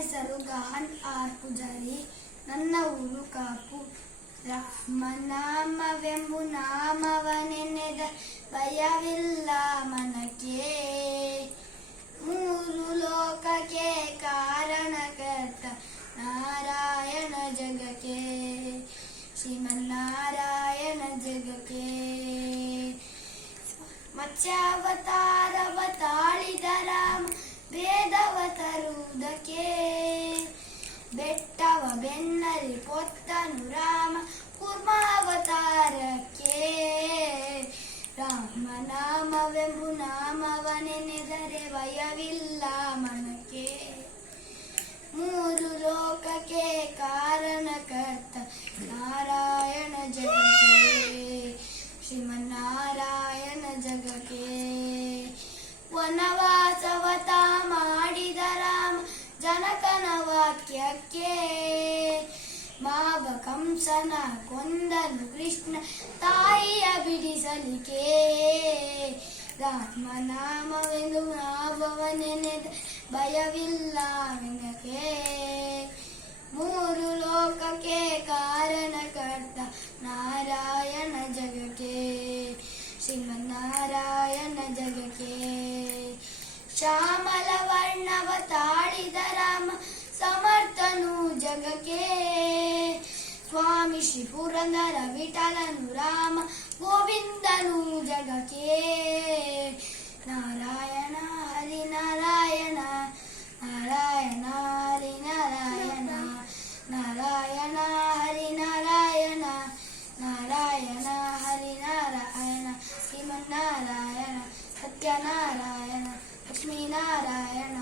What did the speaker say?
ಹೆಸರು gone R Poojary ನನ್ನ ಊರು ಕಾಪು ರಾಮನಾಮವೆಂಬು ನಾಮವನೆನೆದ ಭಯವಿಲ್ಲ ಮನಕ್ಕೆ ಮೂರು ಲೋಕಕ್ಕೆ ಕಾರಣಕರ್ತ ನಾರಾಯಣ ಜಗಕ್ಕೆ ಶ್ರೀಮನ್ನಾರಾಯಣ ಜಗಕ್ಕೆ ಮತ್ಸ್ಯಾವತಾರವ ಬೆನ್ನಲಿ ಪೊತ್ತನು ರಾಮ ಉರ್ಮಾವತಾರಕ್ಕೆ ರಾಮ ನಾಮವೆಂಬು ನಾಮವನೆನೆದರೆ ಭಯವಿಲ್ಲ ಮನಕ್ಕೆ. ಮೂರು ಲೋಕಕ್ಕೆ ಕಾರಣಕರ್ತ ನಾರಾಯಣ ಜಗಕ್ಕೆ. ಶ್ರೀಮನ್ನಾರಾಯಣ ಜಗಕ್ಕೆ. ವನವಾಸವತ ಮಾಡಿದ ರಾಮ ಜನಕನ ವಾಕ್ಯಕ್ಕೆ. ಮಾವ ಕಂಸನ ಕೊಂದನು ಕೃಷ್ಣ ತಾಯಿಯ ಬಿಡಿಸಲಿಕೆ ರಾಮನಾಮವೆಂದು ನಾಭವನೆನೆದ ಭಯವಿಲ್ಲ ವೆನಕೆ ಮೂರು ಲೋಕಕ್ಕೆ ಕಾರಣಕರ್ತ ನಾರಾಯಣ ಜಗಕ್ಕೆ. ಶ್ರೀಮನ್ನಾರಾಯಣ ಜಗಕ್ಕೆ. ಶ್ಯಾಮಲ ವರ್ಣವ ತಾಳಿದ ರಾಮ ಸಮರ್ಥನು ऋषि पुरन्दर विठलनुराम गोविन्दनु जगके नारायण हरि नारायण नारायण हरि नारायण नारायण हरि नारायण नारायण हरि नारायण श्रीमन्नारायण सत्यनारायण लक्ष्मीनारायण